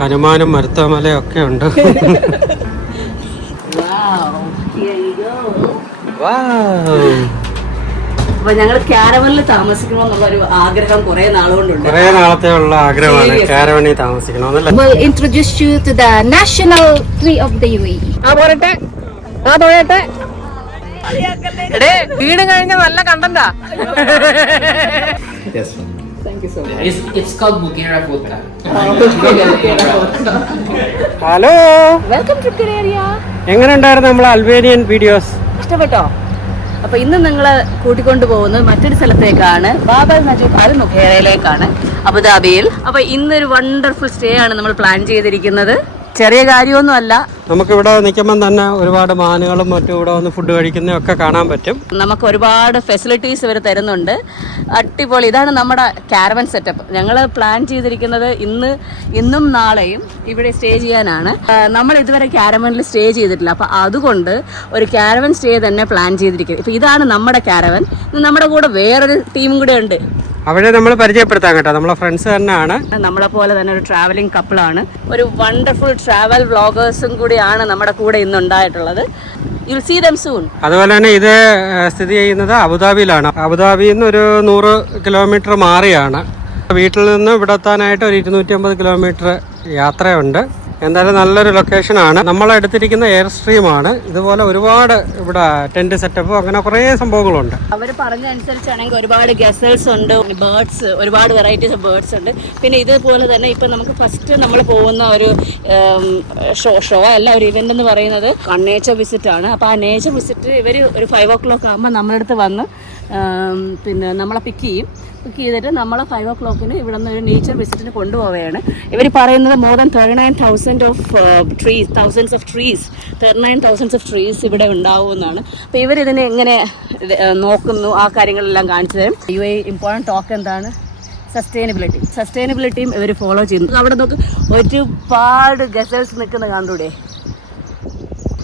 ഹനുമാനും മരുത്തോമലയും ഒക്കെ ഉണ്ട്. അപ്പൊ ഞങ്ങൾ കാരവനിൽ താമസിക്കണമെന്നുള്ളൊരു ആഗ്രഹം കുറെ നാളുകൊണ്ടുണ്ട്. കുറെ നാളത്തെ ഉള്ള ആഗ്രഹമാണ് കാരവനിൽ താമസിക്കണമെന്നല്ലേ. Introduce you to the national tree of the UAE. വീട് കഴിഞ്ഞ നല്ല കണ്ടന്റാ. It's called Mughera Vodka. Hello, welcome to കരേരിയ. എങ്ങനെ ഉണ്ടായിരുന്നു നമ്മളെ അൽബേനിയൻ വീഡിയോസ്? ഇഷ്ടപ്പെട്ടോ? അപ്പൊ ഇന്ന് നിങ്ങള് കൂട്ടിക്കൊണ്ടു പോകുന്നത് മറ്റൊരു സ്ഥലത്തേക്കാണ്, ബാബൽ നജീബ് അൽ മുഖേറയിലേക്കാണ്, അബുദാബിയിൽ. അപ്പൊ ഇന്നൊരു വണ്ടർഫുൾ സ്റ്റേ ആണ് നമ്മൾ പ്ലാൻ ചെയ്തിരിക്കുന്നത്. ചെറിയ കാര്യമൊന്നും അല്ല. നമുക്കിവിടെ നിൽക്കുമ്പോൾ തന്നെ ഒരുപാട് മാനുകളും മറ്റും ഇവിടെ വന്ന് ഫുഡ് കഴിക്കുന്നതൊക്കെ കാണാൻ പറ്റും. നമുക്ക് ഒരുപാട് ഫെസിലിറ്റീസ് ഇവർ തരുന്നുണ്ട്. അടിപൊളി. ഇതാണ് നമ്മുടെ കാരവൻ സെറ്റപ്പ്. ഞങ്ങൾ പ്ലാൻ ചെയ്തിരിക്കുന്നത് ഇന്നും നാളെയും ഇവിടെ സ്റ്റേ ചെയ്യാനാണ്. നമ്മൾ ഇതുവരെ കാരവനിൽ സ്റ്റേ ചെയ്തിട്ടില്ല. അപ്പം അതുകൊണ്ട് ഒരു കാരവൻ സ്റ്റേ തന്നെ പ്ലാൻ ചെയ്തിരിക്കുന്നത്. ഇപ്പം ഇതാണ് നമ്മുടെ കാരവൻ. നമ്മുടെ കൂടെ വേറൊരു ടീമും കൂടെ ഉണ്ട്. അവരെ നമ്മൾ പരിചയപ്പെടുത്താൻ കേട്ടോ, നമ്മളെ ഫ്രണ്ട്സ് തന്നെയാണ്. നമ്മളെ പോലെ തന്നെ ഒരു ട്രാവലിംഗ് കപ്പിളാണ്. ഒരു വണ്ടർഫുൾ ട്രാവൽ വ്ളോഗേഴ്സും കൂടിയാണ് നമ്മുടെ കൂടെ ഇന്ന് ഉണ്ടായിട്ടുള്ളത്. You'll see them soon. അതുപോലെ തന്നെ ഇത് സ്ഥിതി ചെയ്യുന്നത് അബുദാബിയിലാണ്. അബുദാബിയിൽ നിന്ന് ഒരു 100 കിലോമീറ്റർ മാറിയാണ്. വീട്ടിൽ നിന്ന് ഇവിടെ എത്താനായിട്ട് ഒരു 250 കിലോമീറ്റർ യാത്രയുണ്ട്. എന്തായാലും നല്ലൊരു ലൊക്കേഷനാണ്. നമ്മളെടുത്തിരിക്കുന്ന എയർ സ്ട്രീമാണ്. ഇതുപോലെ ഒരുപാട് ഇവിടെ ടെന്റ് സെറ്റപ്പും അങ്ങനെ കുറേ സംഭവങ്ങളുണ്ട്. അവർ പറഞ്ഞ അനുസരിച്ചാണെങ്കിൽ ഒരുപാട് ഗസൽസ് ഉണ്ട്, ബേർഡ്സ്, ഒരുപാട് വെറൈറ്റീസ് ഓഫ് ബേർഡ്സ് ഉണ്ട്. പിന്നെ ഇതുപോലെ തന്നെ ഇപ്പം നമുക്ക് ഫസ്റ്റ് നമ്മൾ പോകുന്ന ഒരു ഷോ അല്ല, ഒരു ഇവന്റ് എന്ന് പറയുന്നത് നേച്ചർ വിസിറ്റ് ആണ്. അപ്പോൾ ആ നേച്ചർ വിസിറ്റ് ഇവർ ഒരു 5 o'clock ആകുമ്പോൾ നമ്മുടെ അടുത്ത് വന്ന് പിന്നെ നമ്മളെ പിക്ക് ചെയ്തിട്ട് നമ്മളെ 5 o'clock ഇവിടെ നിന്ന് ഒരു നേച്ചർ വിസിറ്റിന് കൊണ്ടുപോവുകയാണ്. ഇവർ പറയുന്നത് more than 39,000 of trees 39,000 of trees ഇവിടെ ഉണ്ടാവുമെന്നാണ്. അപ്പോൾ ഇവരിതിനെ എങ്ങനെ നോക്കുന്നു ആ കാര്യങ്ങളെല്ലാം കാണിച്ചു തരും. UAE ഇമ്പോർട്ടൻറ്റ് ടോക്ക് എന്താണ്? സസ്റ്റൈനബിലിറ്റിയും ഇവർ ഫോളോ ചെയ്യുന്നു. അവിടെ നോക്ക്, ഒരുപാട് ഗസൽസ് നിൽക്കുന്ന കണ്ടൂടെ.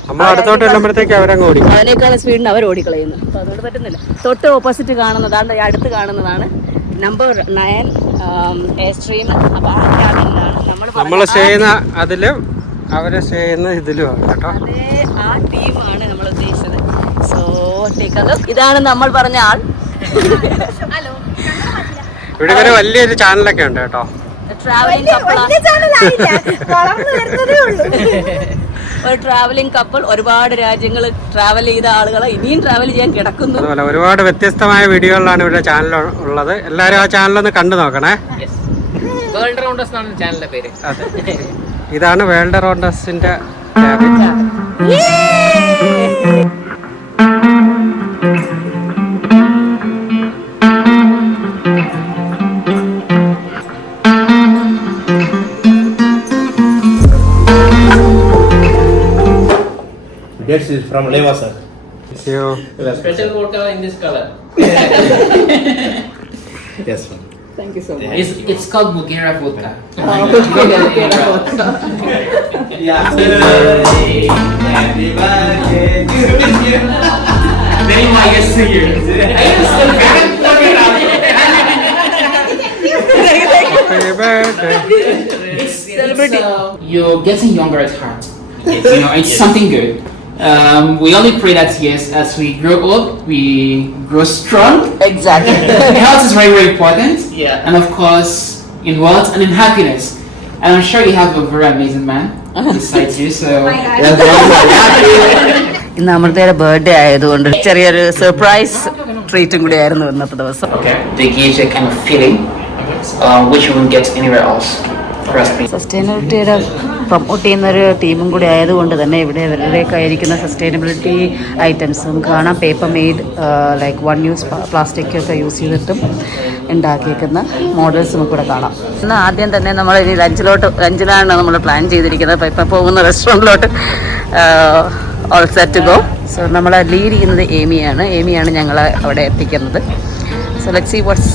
നമ്മൾ അടുത്തോട്ട് വരുമ്പോഴത്തേക്ക് അവരങ്ങ് ഓടി, അതിനേക്കാളും സ്പീഡിന് അവർ ഓടിക്കളയുന്നു. അപ്പോൾ അതുകൊണ്ട് പറ്റുന്നില്ല. തൊട്ട് ഓപ്പോസിറ്റ് കാണുന്നതാണ്, അടുത്ത് കാണുന്നതാണ് നമ്പർ 9 എയർ സ്ട്രീം. അപ്പോൾ ആ ക്യാബിനിലാണ് നമ്മൾ സ്റ്റേ ചെയ്യുന്ന അതിലും അവരെ സ്റ്റേ ചെയ്യുന്ന ഇതിലുമാണ് കേട്ടോ. അതേ ആ ടീമാണ് നമ്മൾ ഉദ്ദേശിച്ചത്. സോ ടേക്ക് അ ലുക്ക്. ഇതാണ് നമ്മൾ പറഞ്ഞ ആൾ. ഇവിടെ ഒരു വലിയൊരു ചാനലൊക്കെ ഉണ്ട് കേട്ടോ. ട്രാവലിംഗ് ഒരു ട്രാവലിംഗ് കപ്പിൾ, ഒരുപാട് രാജ്യങ്ങൾ ട്രാവൽ ചെയ്ത ആളുകളെ ഇനിയും ട്രാവൽ ചെയ്യാൻ കിടക്കുന്നു. അതുപോലെ ഒരുപാട് വ്യത്യസ്തമായ വീഡിയോകളാണ് ഇവിടെ ചാനൽ ഉള്ളത്. എല്ലാവരും ആ ചാനലൊന്ന് കണ്ടു നോക്കണേ. വേൾഡ് റൗണ്ടേഴ്സ് എന്നാണ് ചാനലിന്റെ പേര്. അതെ, ഇതാണ് world റൗണ്ടേഴ്സിന്റെ This is from Leva, sir. Special vodka in this color. Yes, sir. Thank you so much. It's called Mughera Vodka. Yeah. Happy birthday to you. Very nice to you. You're getting younger at heart. It's something good. We only pray that yes, as we grow old, we grow strong. Exactly. Health is very, very important. Yeah. And of course, in wealth and in happiness. And I'm sure you have a very amazing man besides you. So. ഇന്ന് അമൃതയുടെ birthday ആയതുകൊണ്ട് ചെറിയൊരു surprise ട്രീറ്റും കൂടി ആയിരുന്നു ഇന്നത്തെ ദിവസം. They give you a kind of feeling which you won't get anywhere else. സസ്റ്റൈനബിലിറ്റിയുടെ promote ചെയ്യുന്ന ഒരു ടീമും കൂടി ആയതുകൊണ്ട് തന്നെ ഇവിടെ ഇവരുടെയൊക്കെ ആയിരിക്കുന്ന സസ്റ്റൈനബിലിറ്റി ഐറ്റംസും കാണാം. പേപ്പർ മെയ്ഡ് ലൈക്ക് 1 use പ്ലാസ്റ്റിക്കൊക്കെ യൂസ് ചെയ്തിട്ടും ഉണ്ടാക്കിയിരിക്കുന്ന മോഡൽസ് നമുക്ക് ഇവിടെ കാണാം. എന്നാൽ ആദ്യം തന്നെ നമ്മൾ ഇനി ലഞ്ചിലാണ് നമ്മൾ പ്ലാൻ ചെയ്തിരിക്കുന്നത്. അപ്പോൾ ഇപ്പോൾ പോകുന്ന റെസ്റ്റോറൻറ്റിലോട്ട് all set to go. So നമ്മളെ ലീഡ് ചെയ്യുന്നത് ഏമിയാണ് ഞങ്ങളെ അവിടെ എത്തിക്കുന്നത്. So let's see what's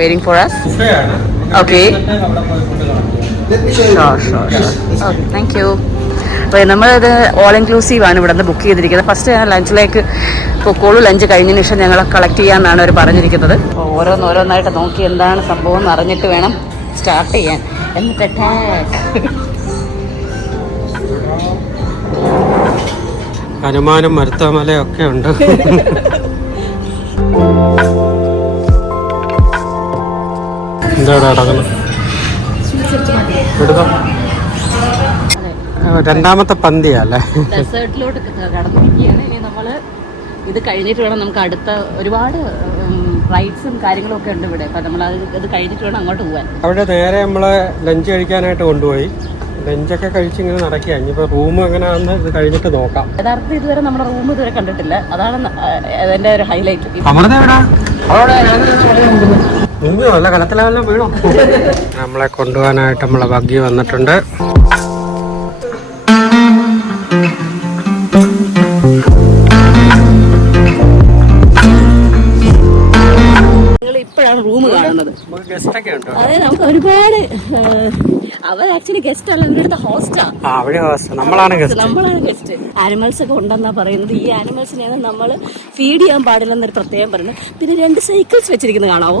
waiting for us. Okay, okay, thank you. അപ്പോൾ നമ്മളിത് ഓൾ ഇൻക്ലൂസീവ് ആണ് ഇവിടെ നിന്ന് ബുക്ക് ചെയ്തിരിക്കുന്നത്. ഫസ്റ്റ് ഞാൻ ലഞ്ചിലേക്ക് പൊക്കോളൂ, ലഞ്ച് കഴിഞ്ഞതിന് ശേഷം ഞങ്ങളെ കളക്ട് ചെയ്യാമെന്നാണ് അവർ പറഞ്ഞിരിക്കുന്നത്. അപ്പോൾ ഓരോന്നായിട്ട് നോക്കി എന്താണ് സംഭവം എന്ന് അറിഞ്ഞിട്ട് വേണം സ്റ്റാർട്ട് ചെയ്യാൻ. ഹനുമാനും മരുത്തോമലയും ഒക്കെ ഉണ്ട്. എന്താണ് നടക്കുന്നത്? രണ്ടാമത്തെ പന്തിയല്ലേ? ഡെസേർട്ടിലോട്ട് കടന്നിരിക്കുകയാണ്. ഇനി നമ്മള് ഇത് കഴിഞ്ഞിട്ട് വേണം നമുക്ക് അടുത്ത ഒരുപാട് റൈഡ്സും കാര്യങ്ങളും ഒക്കെ ഉണ്ട് ഇവിടെ. അപ്പൊ നമ്മൾ അത് കഴിഞ്ഞിട്ട് വേണം അങ്ങോട്ട് പോകാൻ. അവിടെ നേരെ നമ്മളെ ലഞ്ച് കഴിക്കാനായിട്ട് കൊണ്ടുപോയി. ലഞ്ചൊക്കെ കഴിച്ച് ഇങ്ങനെ നടക്കുക. ഇനിയിപ്പോ റൂം എങ്ങനെയാണെന്ന് ഇത് കഴിഞ്ഞിട്ട് നോക്കാം. യഥാർത്ഥത്തിൽ ഇതുവരെ നമ്മുടെ റൂം ഇതുവരെ കണ്ടിട്ടില്ല. അതാണ് അതിന്റെ ഒരു ഹൈലൈറ്റ്. നല്ല കലത്തിലാവല്ലോ വീണോ. നമ്മളെ കൊണ്ടുപോകാനായിട്ട് നമ്മളെ ബഗ്ഗി വന്നിട്ടുണ്ട്. ഇപ്പോഴാണ് റൂം കാണുന്നത്. ഗസ്റ്റൊക്കെ ഉണ്ടോ? അതെ, നമുക്ക് ഒരുപാട് അവർ ആക്ച്വലി ഗസ്റ്റ് അല്ല, ഇവരുടെ ഹോസ്റ്റാ. നമ്മളാണ് ഗസ്റ്റ്. ആനിമൽസ് ഒക്കെ ഉണ്ടെന്നാ പറയുന്നത്. ഈ ആനിമൽസിനെ നമ്മൾ ഫീഡ് ചെയ്യാൻ പാടില്ലെന്നൊരു പ്രത്യേകം പറയുന്നു. പിന്നെ 2 സൈക്കിൾസ് വെച്ചിരിക്കുന്നത് കാണാവോ?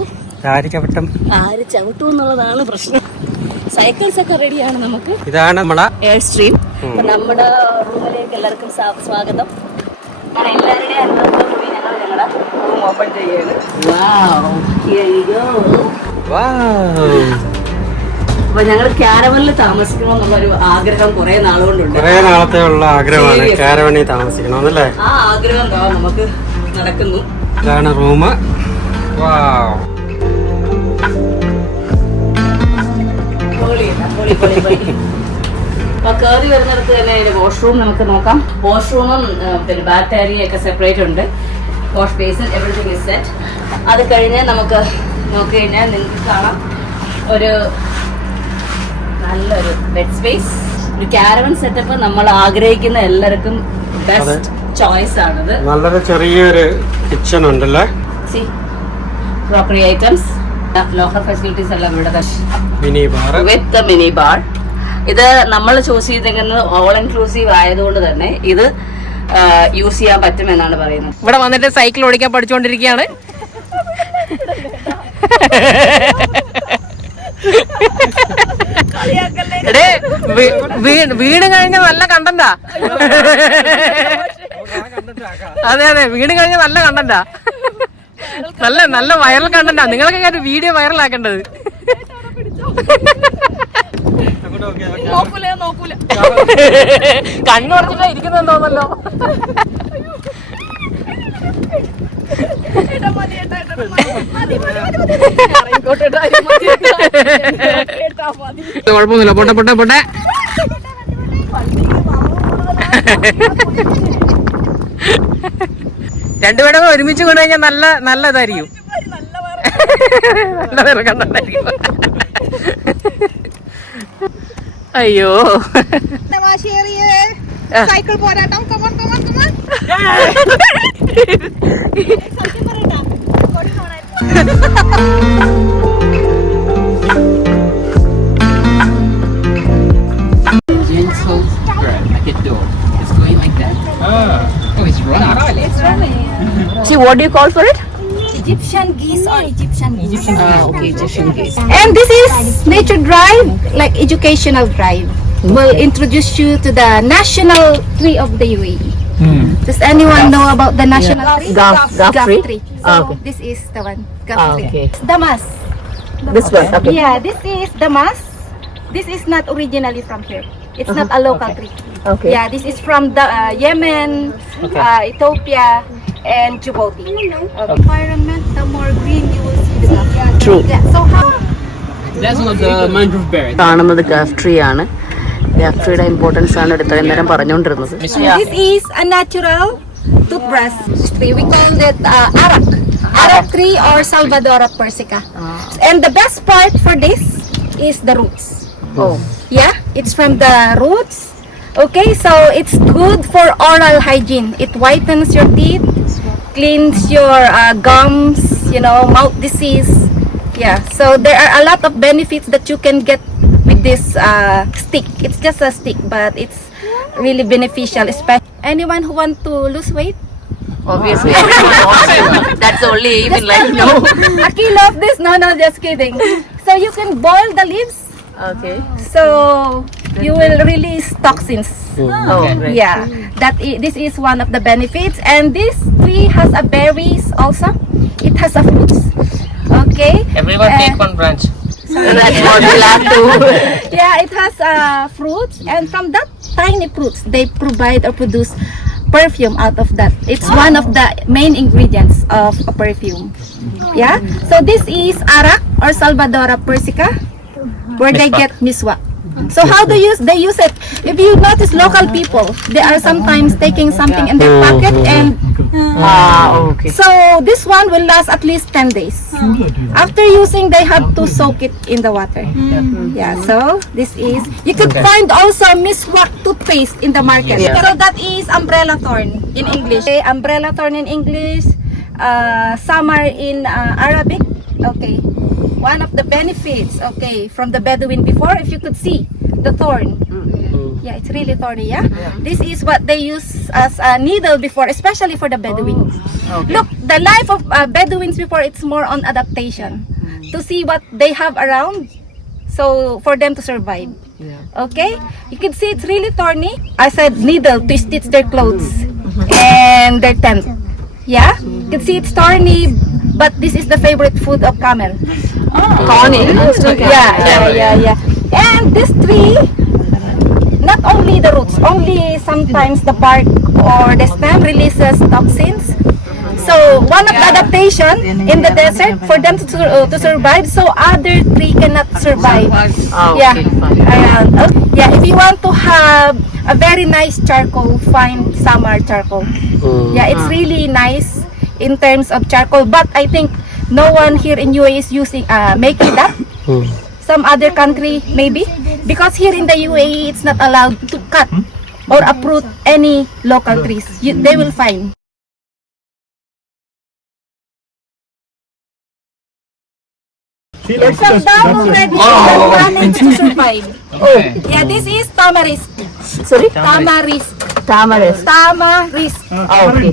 ആര് ചവിട്ടും എന്നുള്ളതാണ് പ്രശ്നം. സൈക്കിൾസ് ഒക്കെ റെഡിയാണ്. നമുക്ക് ഇതാണ് നമ്മളെ എയർ സ്ട്രീം. നമ്മുടെ റൂമിലേക്ക് എല്ലാവർക്കും സ്വാഗതം. എല്ലാവരുടെയും അനുഭവത്തോടുകൂടി ഞങ്ങൾ ഞങ്ങളുടെ റൂം ഓപ്പൺ ചെയ്യുകയാണ്. അപ്പൊ ഞങ്ങൾ ക്യാരവനിൽ താമസിക്കണമെന്നുള്ളൊരു ആഗ്രഹം കുറെ നാളുകൊണ്ടുണ്ട്. കുറെ നാളത്തെ ഉള്ള ആഗ്രഹമാണ് ക്യാരവനിൽ താമസിക്കണമെന്നല്ലേ? ആ ആഗ്രഹം നമുക്ക് നടക്കുന്നു. ഇതാണ് റൂം. അപ്പൊ കയറി വരുന്നിടത്ത് തന്നെ വാഷ്റൂം നമുക്ക് നോക്കാം. വാഷ്റൂമും പിന്നെ ബാത്ത് ഏരിയ ഒക്കെ സെപ്പറേറ്റ് ഉണ്ട്. Wash basin, everything is set. അത് കഴിഞ്ഞ് നമുക്ക് നോക്കി കഴിഞ്ഞാൽ നിങ്ങൾക്ക് കാണാം ഒരു നല്ലൊരു ബെഡ് സ്പേസ്. ഒരു ക്യാരവൻ സെറ്റപ്പ് നമ്മൾ ആഗ്രഹിക്കുന്ന എല്ലാവർക്കും ബെസ്റ്റ് ചോയ്സ് ആണിത്. നല്ലൊരു ചെറിയൊരു കിച്ചൺ ഉണ്ടല്ലേ? ക്രോക്കറി ഐറ്റംസ്, ലോക്കൽ ഫെസിലിറ്റീസ് എല്ലാം ഇവിടെ. Mini bar with mini bar. ഇത് നമ്മൾ ചൂസ് ചെയ്തിരിക്കുന്നത് ഓൾ ഇൻക്ലൂസീവ് ആയതുകൊണ്ട് തന്നെ ഇത് യൂസ് ചെയ്യാൻ പറ്റുമെന്നാണ് പറയുന്നത്. ഇവിടെ വന്നിട്ട് സൈക്കിൾ ഓടിക്കാൻ പഠിച്ചുകൊണ്ടിരിക്കുകയാണ്. വീട് കഴിഞ്ഞ നല്ല കണ്ടന്റാ. അതെ, വീട് കഴിഞ്ഞ നല്ല കണ്ടന്റാ. നല്ല വൈറൽ കണ്ടന്റാ. നിങ്ങളൊക്കെ വീഡിയോ വൈറൽ ആക്കേണ്ടത്. കണ്ണു പറഞ്ഞിട്ടാ ഇരിക്കുന്നെന്ന് തോന്നല്ലോ. കുഴപ്പമൊന്നുമില്ല. പോട്ടെ. രണ്ടുപേരും ഒരുമിച്ച് കൊണ്ടു കഴിഞ്ഞാൽ നല്ല ഇതായിരിക്കും. നല്ല കണ്ടായിരിക്കും. അയ്യോ, സൈക്കിൾ പോരാട്ടം. See, what do you call for it? Egyptian geese or Egyptian geese. Okay, Egyptian geese. And this is nature drive, like educational drive. We'll introduce you to the national tree of the UAE. Does anyone know about the national tree? Gulf tree? So Okay. this is the one. Gulf tree. Okay. Damas. This one, okay. Yeah, this is Damas. This is not originally from here. It's not a local tree. Okay. Yeah, this is from the Yemen, Ethiopia, and Djibouti. Okay. Environment, the more green you will see the Gulf. True. Yeah. So how? That's one of the mangrove berries. കാണുന്നത് Gulf tree ആണ്. Gulf ട്രീയുടെ importance ആണ് ഇത്രയും നേരം പറഞ്ഞുകൊണ്ടിരുന്നത്. This is a natural toothbrush tree. We call it Arak tree or Salvadora persica. And the best part for this is the roots. Oh. Yeah, it's from the roots. Okay, so it's good for oral hygiene. It whitens your teeth, cleans your gums, mouth disease. Yeah, so there are a lot of benefits that you can get with this stick. It's just a stick, but it's really beneficial. Especially anyone who want to lose weight. Obviously. That's only even like no. A kilo of this? No, just kidding. So you can boil the leaves Okay. So you will release toxins. Oh, great. Yeah, this is one of the benefits. And this tree has a berries also. It has a fruits. Okay. Everyone take one branch. That's what we'll have to. Yeah, it has fruits, and from that tiny fruits, they provide or produce perfume out of that. It's one of the main ingredients of a perfume. Yeah. So this is arak or Salvadora persica, where they get miswak. So how they use it? If you notice, local people, they are sometimes taking something in their pocket, and Okay. so this one will last at least 10 days. After using, they have to soak it in the water. Yeah, so this is, you could find also miswak toothpaste in the market. So that is umbrella thorn in English. Okay, umbrella thorn in English, samar in Arabic. Okay, one of the benefits, okay, from the Bedouin before, if you could see the thorn. Yeah, it's really thorny, yeah? This is what they use as a needle before, especially for the Bedouins. Look, the life of Bedouins before, it's more on adaptation. To see what they have around, so for them to survive. Okay? You can see it's really thorny. I said needle to stitch their clothes and their tent. Yeah? You can see it's thorny, but this is the favorite food of camel. Thorny. Yeah. And this tree, not only the roots, only sometimes the bark or the stem releases toxins. So one of the adaptation in the desert for them to survive, so other tree cannot survive. Yeah, around. Yeah, if you want to have a very nice charcoal, find Samar charcoal. Yeah, it's really nice in terms of charcoal, but I think no one here in UAE is using making that. Some other country maybe, because here in the UAE it's not allowed to cut or uproot any local trees. They will fine. It's a down already. Managed to survive. Okay. Yeah, this is tamarisk. Sorry? Tamarisk. Tamarisk. Tamarisk. Okay.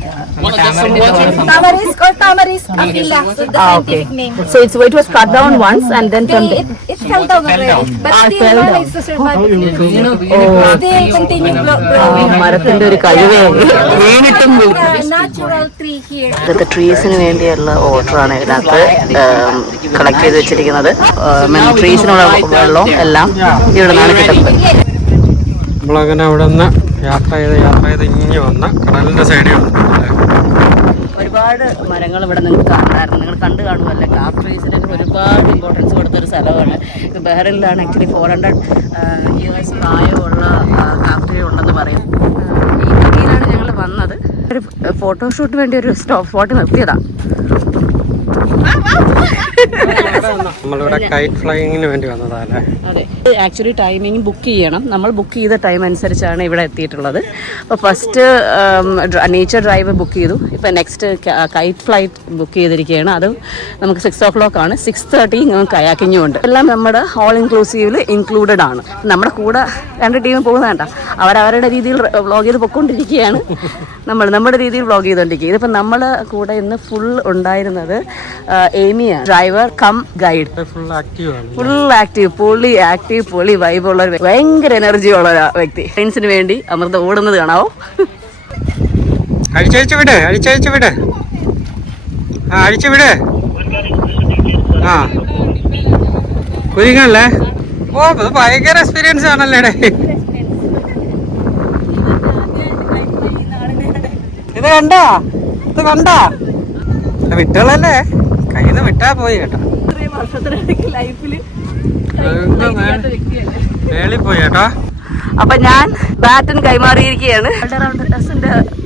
Tamarisk or tamarisk afila. So the scientific name. So it was cut down once and then from the. It fell down already, but still fell down. managed to survive. Still continue growing. മരത്തിന്റെ ഒരു കഴിവ് വീണിട്ടും Natural tree here. ഇതൊക്കെ ട്രീസിന് വേണ്ടിയുള്ള ഓർഡറാണ് ഇതിനകത്ത് collect ചെയ്ത് വെച്ചിരിക്കുന്നത്. ട്രീസിനുള്ള വെള്ളവും എല്ലാം ഇവിടെ നിന്നാണ് കിട്ടുന്നത്. നമ്മളങ്ങനെ അവിടെ നിന്ന് യാത്ര ചെയ്ത് ഇഞ്ഞ് വന്ന കടലിൻ്റെ സൈഡിൽ വന്നു. ഒരുപാട് മരങ്ങൾ ഇവിടെ നിങ്ങൾക്ക് കാണാറുണ്ട്. നിങ്ങൾ കണ്ടു കാണുമല്ലേ, കാഫ് ട്രീസിനൊക്കെ ഒരുപാട് ഇമ്പോർട്ടൻസ് കൊടുത്തൊരു സ്ഥലമാണ്. ഇത് ബഹ്റിനിലാണ് ആക്ച്വലി 400 years പ്രായമുള്ള കാഫ് ട്രീ ഉണ്ടെന്ന് പറയും. ഈ കഥയിലാണ് ഞങ്ങൾ വന്നത്. ഒരു ഫോട്ടോഷൂട്ടിന് വേണ്ടി ഒരു സ്പോട്ട് നിർത്തിയതാണ്. നമ്മളിവിടെ കൈറ്റ് ഫ്ലൈയിങ്ങിന് വേണ്ടി വന്നതല്ലേ. അതെ, ആക്ച്വലി ടൈമിങ് ബുക്ക് ചെയ്യണം. നമ്മൾ ബുക്ക് ചെയ്ത ടൈം അനുസരിച്ചാണ് ഇവിടെ എത്തിയിട്ടുള്ളത്. അപ്പോൾ ഫസ്റ്റ് നേച്ചർ ഡ്രൈവ് ബുക്ക് ചെയ്തു. ഇപ്പോൾ നെക്സ്റ്റ് കൈറ്റ് ഫ്ലൈറ്റ് ബുക്ക് ചെയ്തിരിക്കുകയാണ്. അത് നമുക്ക് 6 o'clock ആണ്. 6:30 കയാക്കിങ്ങും ഉണ്ട്. എല്ലാം നമ്മുടെ ഓൾ ഇൻക്ലൂസീവിൽ ഇൻക്ലൂഡഡ് ആണ്. നമ്മുടെ കൂടെ 2 ടീം പോകുന്നതണ്ട, അവരവരുടെ രീതിയിൽ വ്ളോഗ് ചെയ്ത് പൊയ്ക്കൊണ്ടിരിക്കുകയാണ്. നമ്മുടെ രീതിയിൽ വ്ളോഗ് ചെയ്തുകൊണ്ടിരിക്കുക. ഇതിപ്പോൾ നമ്മുടെ കൂടെ ഇന്ന് ഫുൾ ഉണ്ടായിരുന്നത് ഏമിയാണ്, ഡ്രൈവർ കം ഗൈഡ്. ഫുൾ ആക്റ്റീവാണ്. ഫുൾ ആക്റ്റീവ്, പൊളി വൈബുള്ള ഒരു ഭയങ്കര എനർജി ഉള്ള ഒരു വ്യക്തി. ഫ്രണ്ട്സിന് വേണ്ടി അമൃത ഓടുന്നത് കാണാവോ. അഴിച്ചു വിട്. അഴിച്ചു വിട്. ആ കുരുങ്ങല്ലേ. ഓ, ഇത് ഭയങ്കര എക്സ്പീരിയൻസ് ആണല്ലേ. ഇത് കണ്ടാ വിട്ടുകളല്ലേ, കയ്യിൽ നിന്ന് വിട്ടാ പോയി കേട്ടോ. മേളിൽ പോയി കേട്ടോ. അപ്പൊ ഞാൻ ബാറ്റൺ കൈമാറിയിരിക്കുകയാണ്.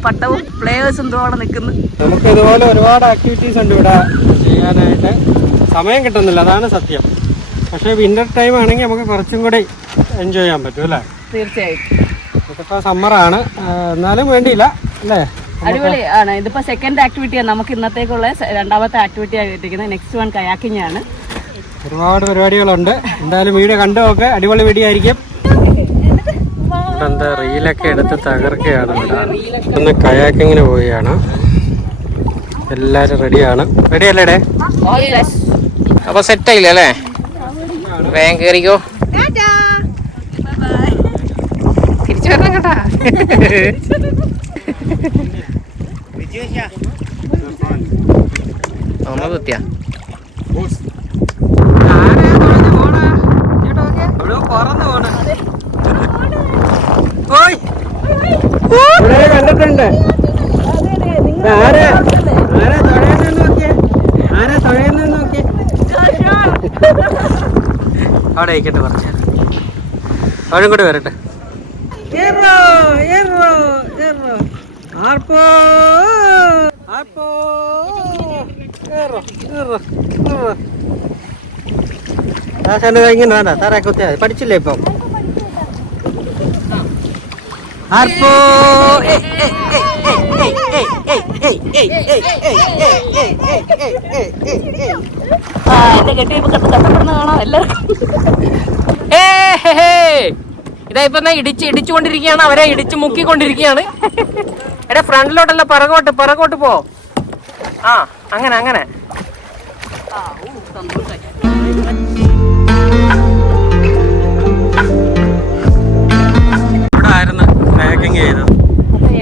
പട്ടവും പ്ലേയേഴ്സും അവിടെ നിൽക്കുന്നു. നമുക്ക് ഇതുപോലെ ഒരുപാട് ആക്ടിവിറ്റീസ് ഉണ്ട് ഇവിടെ ചെയ്യാനായിട്ട്. സമയം കിട്ടുന്നില്ല, അതാണ് സത്യം. പക്ഷേ വിന്റർ ടൈം ആണെങ്കിൽ നമുക്ക് കുറച്ചും കൂടി എൻജോയ് ചെയ്യാൻ പറ്റും അല്ലേ. തീർച്ചയായും ഇതിപ്പോൾ സമ്മറാണ്, എന്നാലും വേണ്ടിയില്ല അല്ലേ. അടിപൊളിയാണ്. ഇതിപ്പോ സെക്കൻഡ് ആക്ടിവിറ്റിയാണ് നമുക്ക് ഇന്നത്തേക്കുള്ള രണ്ടാമത്തെ ആക്ടിവിറ്റി ആയിട്ടിരിക്കുന്നത്. നെക്സ്റ്റ് വൺ കയാക്കിംഗ് ആണ്. ഒരുപാട് പരിപാടികളുണ്ട്. എന്തായാലും വീഡിയോ കണ്ടു നോക്ക്, അടിപൊളി വീഡിയോ ആയിരിക്കും. എന്താ റീലൊക്കെ എടുത്ത് തകർക്കുകയാണ് ഇവിടെ. ഒന്ന് കയാക്കിങ്ങിന് പോവുകയാണ്. എല്ലാരും റെഡിയാണ്. റെഡിയല്ലേ? അപ്പൊ സെറ്റ് ആയില്ലേ അല്ലേ? വേഗം കേറിക്കോ. കാണാം കേട്ടാ. നമ്മൾ കുത്തിയാ കണ്ടിട്ടുണ്ട്. അവിടെ ആയിക്കട്ടെ പറഞ്ഞു അവനും കൂടെ വരട്ടെ. ഇങ്ങനെ വേണ്ട താറേ കുത്തിയാ പഠിച്ചില്ലേ ഇപ്പം. ആർപ്പോ എന്റെ കെട്ടിയപ്പോ കഷ്ടപ്പെടുന്ന കാണാം എല്ലാവർക്കും. ഇതാ ഇപ്പൊ ഇടിച്ചുകൊണ്ടിരിക്കുകയാണ്, അവരെ ഇടിച്ചു മുക്കിക്കൊണ്ടിരിക്കുകയാണ്. എടാ ഫ്രണ്ടിലോട്ടല്ല പിറകോട്ട് പോ. ആ അങ്ങനെ അങ്ങനെ.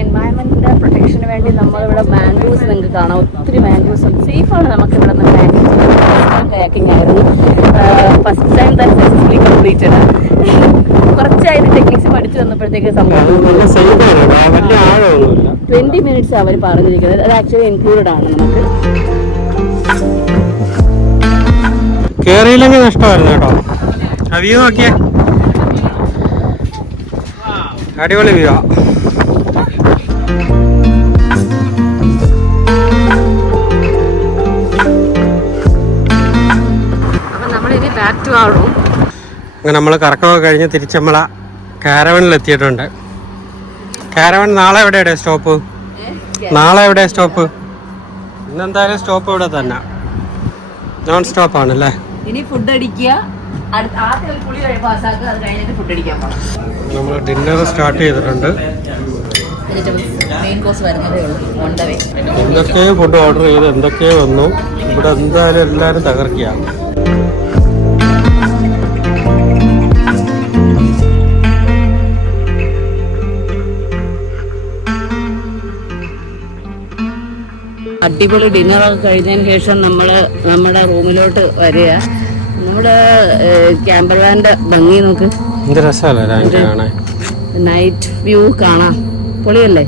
എൻവയൺമെന്റിന്റെ പ്രൊട്ടക്ഷന് വേണ്ടി നമ്മളിവിടെ മാംഗ്രൂവ്സ് നിങ്ങൾക്ക് കാണാം. ഒത്തിരി മാംഗ്രൂവ്സ് ഉണ്ട്. സേഫാണ് നമുക്ക് ഇവിടെ നിന്ന്. കയാക്കിംഗ് ആയിരുന്നു. ഫസ്റ്റ് ടൈം തന്നെ സക്സസ്ഫുള്ളി കംപ്ലീറ്റഡ്. കുറച്ചായിട്ട് ടെക്നിക്സ് പഠിച്ചു വന്നപ്പോഴത്തേക്ക് സംഭവം 20 മിനിറ്റ്സ് അവർ പറഞ്ഞിരിക്കുന്നത്. അത് ആക്ച്വലി ഇൻക്ലൂഡഡ് ആണ് നമുക്ക്. കേറിയില്ലെങ്കിൽ നഷ്ടമായിരുന്നു കേട്ടോ. ആ വ്യൂ നോക്കിയേ, അടിപൊളി വ്യൂ. അങ്ങനെ നമ്മൾ കറക്കമൊക്കെ കഴിഞ്ഞ് തിരിച്ച് നമ്മളെ കാരവണിൽ എത്തിയിട്ടുണ്ട്. കാരവൺ നാളെ എവിടെയാണ് സ്റ്റോപ്പ്? നാളെ എവിടെയാണ് സ്റ്റോപ്പ്? ഇന്നെന്തായാലും സ്റ്റോപ്പ് ഇവിടെ തന്നെ, നോൺ സ്റ്റോപ്പ് ആണല്ലേ. ഇനി ഫുഡ് അടിക്കുക, ആദ്യം ഒരു കുളി പാസ്സാക്കുക, അത് കഴിഞ്ഞിട്ട് ഫുഡ് അടിക്കാൻ പോകണം. നമ്മൾ ഡിന്നർ സ്റ്റാർട്ട് ചെയ്തിട്ടുണ്ട്. മെയിൻ കോഴ്സ് വരുന്നതേ ഉള്ളൂ. On the way. എന്തൊക്കെയോ ഫുഡ് ഓർഡർ ചെയ്ത് എന്തൊക്കെയോ വന്നു. ഇവിടെ എന്തായാലും എല്ലാവരും തകർക്കുകയാണ്. അടിപൊളി ഡിന്നറൊക്കെ കഴിഞ്ഞതിന് ശേഷം നമ്മൾ നമ്മുടെ റൂമിലോട്ട് വരിക. നമ്മുടെ ക്യാമ്പർ വാൻ്റെ ഭംഗി നോക്ക്, എന്ത് രസമല്ലേ കാണാൻ. നൈറ്റ് വ്യൂ കാണാം. പൊളിയല്ലേ?